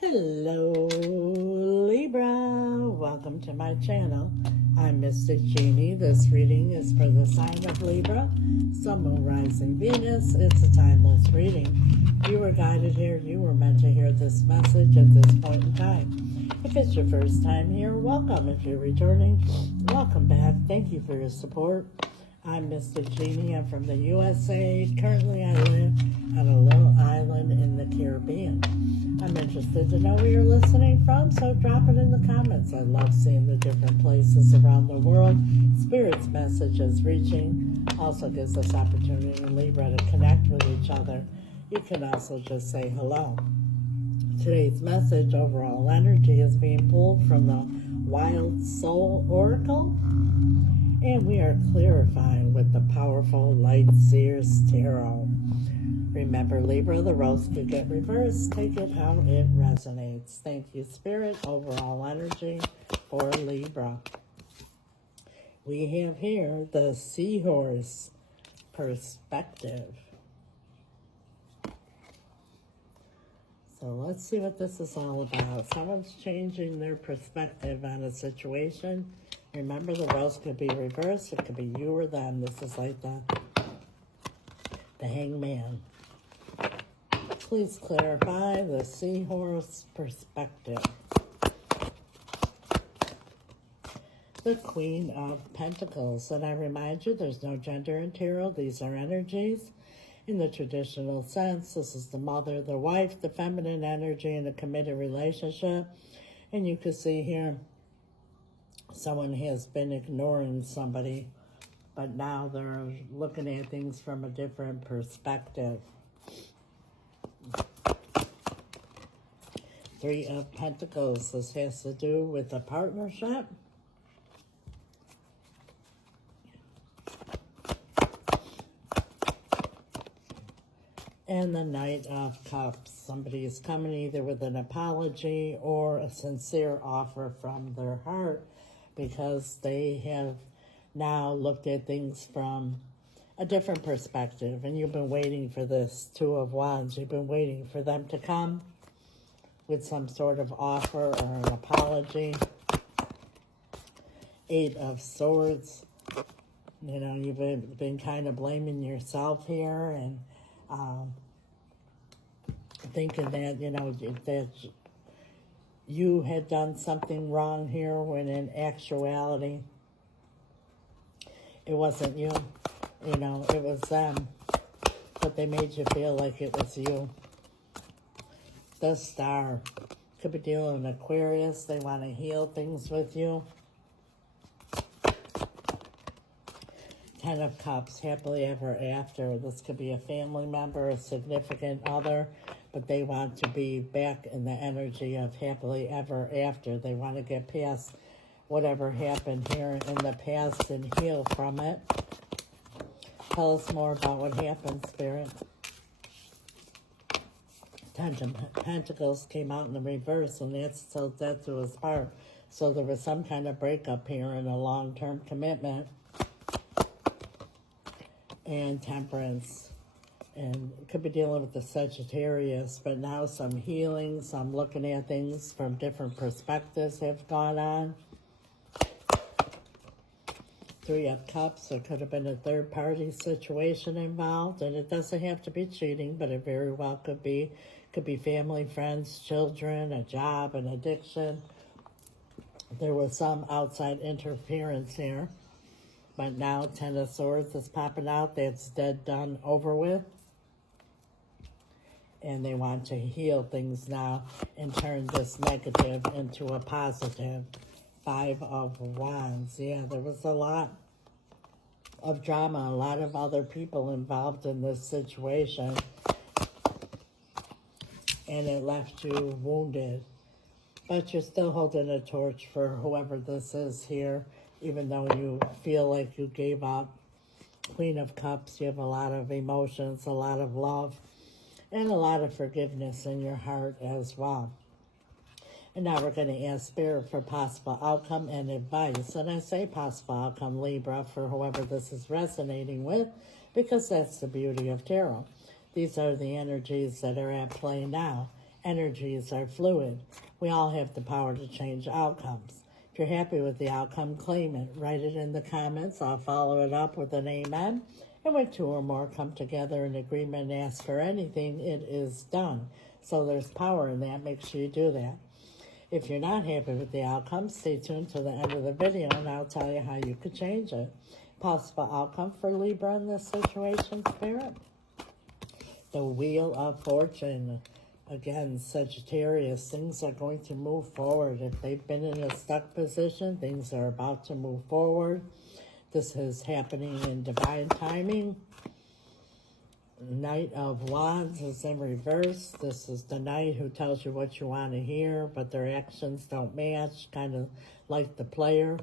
Hello, Libra. Welcome to my channel. I'm Mystic Jeanne. This reading is for the sign of Libra, Sun, Moon, Rising, Venus. It's a timeless reading. You were guided here. You were meant to hear this message at this point in time. If it's your first time here, welcome. If you're returning, welcome back. Thank you for your support. I'm Mystic Jeanne. I'm from the USA. Currently, I live on a little island in the Caribbean. I'm interested to know where you're listening from, so drop it in the comments. I love seeing the different places around the world. Spirit's message is reaching. Also gives us opportunity in Libra to connect with each other. You can also just say hello. Today's message, overall energy, is being pulled from the Wild Soul Oracle. And we are clarifying with the powerful Light Seers Tarot. Remember, Libra, the rose could get reversed. Take it how it resonates. Thank you, Spirit. Overall energy for Libra. We have here the Seahorse perspective. So let's see what this is all about. Someone's changing their perspective on a situation. Remember, the rose could be reversed. It could be you or them. This is like the Hangman. Please clarify the Seahorse perspective. The Queen of Pentacles. And I remind you, there's no gender in tarot. These are energies. In the traditional sense, this is the mother, the wife, the feminine energy in a committed relationship. And you can see here, someone has been ignoring somebody, but now they're looking at things from a different perspective. Three of Pentacles. This has to do with a partnership. And the Knight of Cups. Somebody is coming either with an apology or a sincere offer from their heart, because they have now looked at things from a different perspective. And you've been waiting for this Two of Wands. You've been waiting for them to come with some sort of offer or an apology. Eight of Swords. You know, you've been kind of blaming yourself here and thinking that, you know, that you had done something wrong here, when in actuality, it wasn't you. You know, it was them. But they made you feel like it was you. The Star. Could be dealing with Aquarius. They want to heal things with you. Ten of Cups. Happily ever after. This could be a family member, a significant other, but they want to be back in the energy of happily ever after. They want to get past whatever happened here in the past and heal from it. Tell us more about what happened, Spirit. Ten of Pentacles came out in the reverse, and that's till death do us part. So there was some kind of breakup here in a long-term commitment. And Temperance. And could be dealing with the Sagittarius, but now some healing, some looking at things from different perspectives have gone on. Three of Cups. There could have been a third-party situation involved, and it doesn't have to be cheating, but it very well could be. Could be family, friends, children, a job, an addiction. There was some outside interference here, but now Ten of Swords is popping out. That's dead, done, over with. And they want to heal things now and turn this negative into a positive. Five of Wands. Yeah, there was a lot of drama, a lot of other people involved in this situation. And it left you wounded. But you're still holding a torch for whoever this is here, even though you feel like you gave up. Queen of Cups. You have a lot of emotions, a lot of love, and a lot of forgiveness in your heart as well. And now we're going to ask Spirit for possible outcome and advice. And I say possible outcome, Libra, for whoever this is resonating with, because that's the beauty of tarot. These are the energies that are at play now. Energies are fluid. We all have the power to change outcomes. If you're happy with the outcome, claim it. Write it in the comments. I'll follow it up with an amen. And when two or more come together in agreement and ask for anything, it is done. So there's power in that. Make sure you do that. If you're not happy with the outcome, stay tuned to the end of the video and I'll tell you how you could change it. Possible outcome for Libra in this situation, Spirit. The Wheel of Fortune. Again, Sagittarius, things are going to move forward. If they've been in a stuck position, things are about to move forward. This is happening in divine timing. Knight of Wands is in reverse. This is the knight who tells you what you want to hear, but their actions don't match, kind of like the player.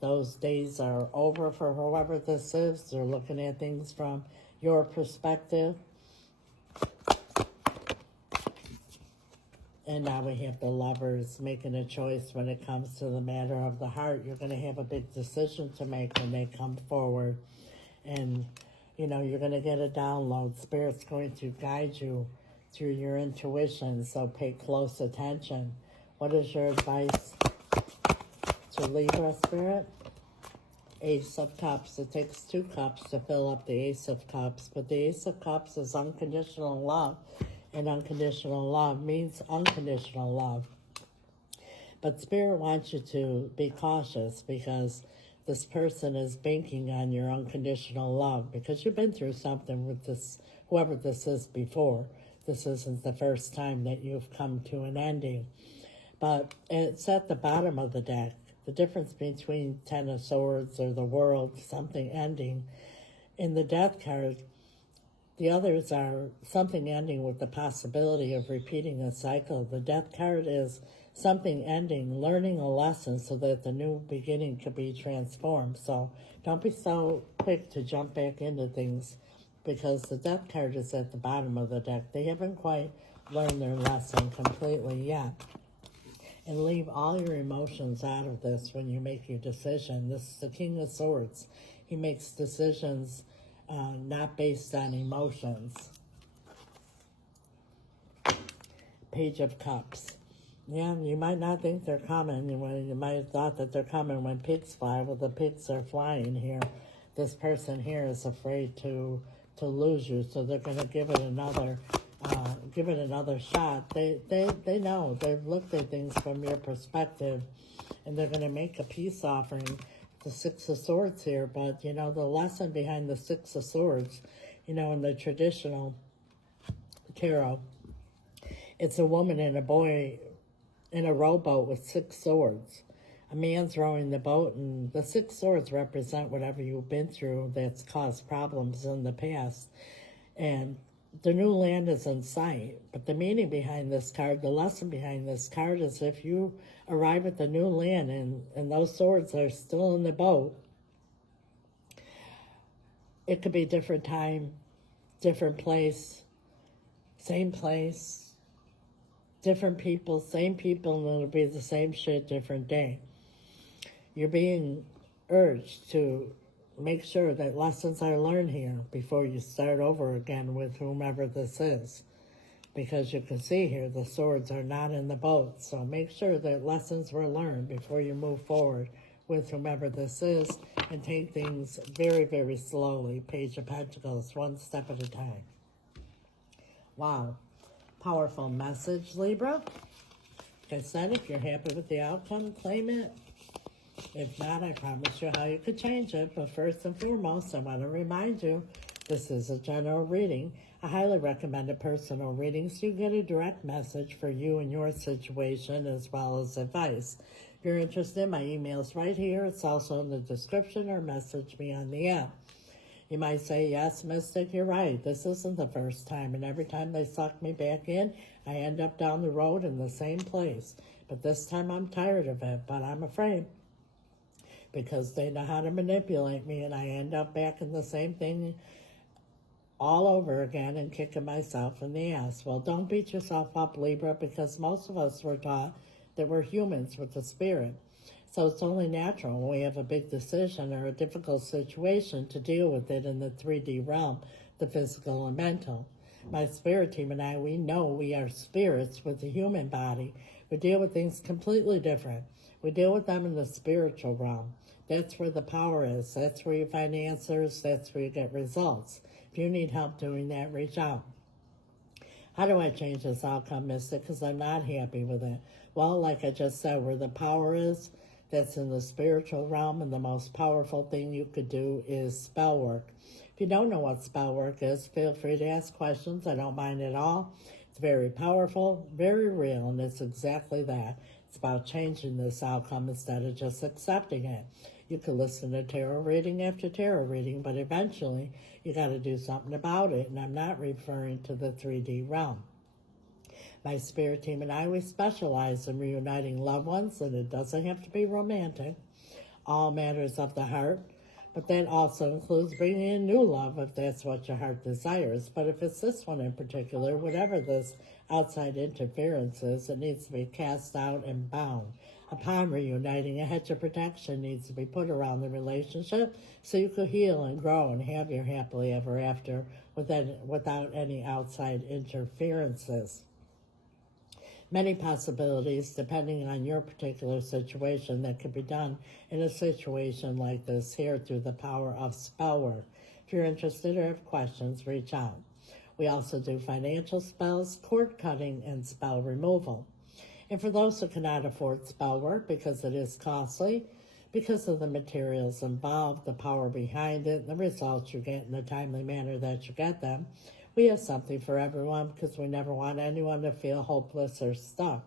Those days are over for whoever this is. They're looking at things from your perspective. And now we have the Lovers making a choice when it comes to the matter of the heart. You're going to have a big decision to make when they come forward. And, you know, you're going to get a download. Spirit's going to guide you through your intuition, so pay close attention. What is your advice to Libra, Spirit? Ace of Cups. It takes 2 cups to fill up the Ace of Cups, but the Ace of Cups is unconditional love. And unconditional love means unconditional love. But Spirit wants you to be cautious because this person is banking on your unconditional love because you've been through something with this, whoever this is before. This isn't the first time that you've come to an ending. But it's at the bottom of the deck. The difference between 10 of Swords or the World, something ending. In the Death card, the others are something ending with the possibility of repeating a cycle. The Death card is something ending, learning a lesson so that the new beginning could be transformed. So don't be so quick to jump back into things because the Death card is at the bottom of the deck. They haven't quite learned their lesson completely yet. And leave all your emotions out of this when you make your decision. This is the King of Swords. He makes decisions not based on emotions. Page of Cups. Yeah, you might not think they're coming. You might have thought that they're coming when pigs fly. Well, the pigs are flying here. This person here is afraid to lose you, so they're going to give it another shot. They know. They've looked at things from your perspective, and they're going to make a peace offering. The 6 of Swords here, but, you know, the lesson behind the 6 of Swords, you know, in the traditional tarot, it's a woman and a boy in a rowboat with 6 swords. A man's rowing the boat, and the 6 swords represent whatever you've been through that's caused problems in the past. And the new land is in sight, but the meaning behind this card, the lesson behind this card is if you arrive at the new land and those swords are still in the boat, it could be different time, different place, different people, same people, and it'll be the same shit, different day. You're being urged to make sure that lessons are learned here before you start over again with whomever this is. Because you can see here, the swords are not in the boat. So make sure that lessons were learned before you move forward with whomever this is. And take things very, very slowly. Page of Pentacles, one step at a time. Wow. Powerful message, Libra. Like I said, if you're happy with the outcome, claim it. If not, I promise you how you could change it. But first and foremost, I want to remind you, this is a general reading. I highly recommend a personal reading so you get a direct message for you and your situation as well as advice. If you're interested, my email is right here. It's also in the description or message me on the app. You might say, yes, Mystic, you're right. This isn't the first time. And every time they suck me back in, I end up down the road in the same place. But this time I'm tired of it, but I'm afraid. Because they know how to manipulate me, and I end up back in the same thing all over again and kicking myself in the ass. Well, don't beat yourself up, Libra, because most of us were taught that we're humans with a spirit. So it's only natural when we have a big decision or a difficult situation to deal with it in the 3D realm, the physical and mental. My spirit team and I, we know we are spirits with a human body. We deal with things completely different. We deal with them in the spiritual realm. That's where the power is. That's where you find answers. That's where you get results. If you need help doing that, reach out. How do I change this outcome, Mystic? Because I'm not happy with it. Well, like I just said, where the power is, that's in the spiritual realm, and the most powerful thing you could do is spell work. If you don't know what spell work is, feel free to ask questions. I don't mind at all. It's very powerful, very real, and it's exactly that. It's about changing this outcome instead of just accepting it. You could listen to tarot reading after tarot reading, but eventually you got to do something about it, and I'm not referring to the 3D realm. My spirit team and I, we specialize in reuniting loved ones, and it doesn't have to be romantic. All matters of the heart, but that also includes bringing in new love if that's what your heart desires. But if it's this one in particular, whatever this outside interference is, it needs to be cast out and bound. Upon reuniting, a hedge of protection needs to be put around the relationship so you can heal and grow and have your happily ever after without any outside interferences. Many possibilities depending on your particular situation that could be done in a situation like this here through the power of spell work. If you're interested or have questions, reach out. We also do financial spells, cord cutting, and spell removal. And for those who cannot afford spell work because it is costly, because of the materials involved, the power behind it, the results you get in the timely manner that you get them, we have something for everyone because we never want anyone to feel hopeless or stuck.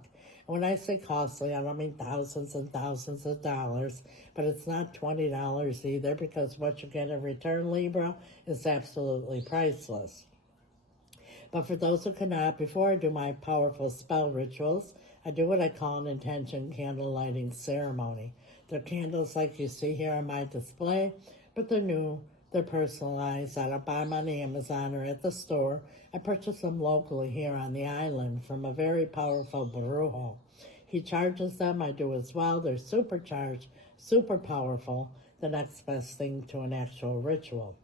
And when I say costly, I don't mean thousands and thousands of dollars, but it's not $20 either, because what you get in return, Libra, is absolutely priceless. But for those who cannot, before I do my powerful spell rituals, I do what I call an intention candle lighting ceremony. They're candles like you see here on my display, but they're new. They're personalized. I don't buy them on Amazon or at the store. I purchase them locally here on the island from a very powerful brujo. He charges them. I do as well. They're supercharged, super powerful, the next best thing to an actual ritual.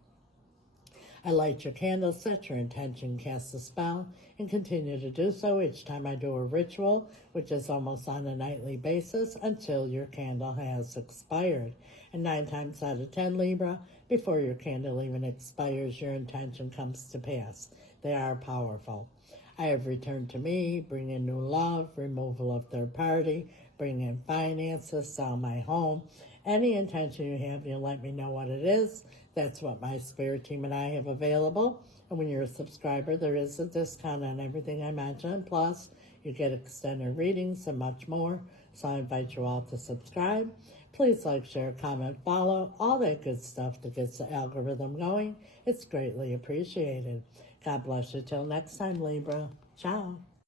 I light your candle, set your intention, cast a spell, and continue to do so each time I do a ritual, which is almost on a nightly basis, until your candle has expired. And 9 times out of 10, Libra, before your candle even expires, your intention comes to pass. They are powerful. I have returned to me, bring in new love, removal of third party, bring in finances, sell my home. Any intention you have, you let me know what it is. That's what my spirit team and I have available. And when you're a subscriber, there is a discount on everything I mentioned. Plus, you get extended readings and much more. So I invite you all to subscribe. Please like, share, comment, follow, all that good stuff that gets the algorithm going. It's greatly appreciated. God bless you. Till next time, Libra. Ciao.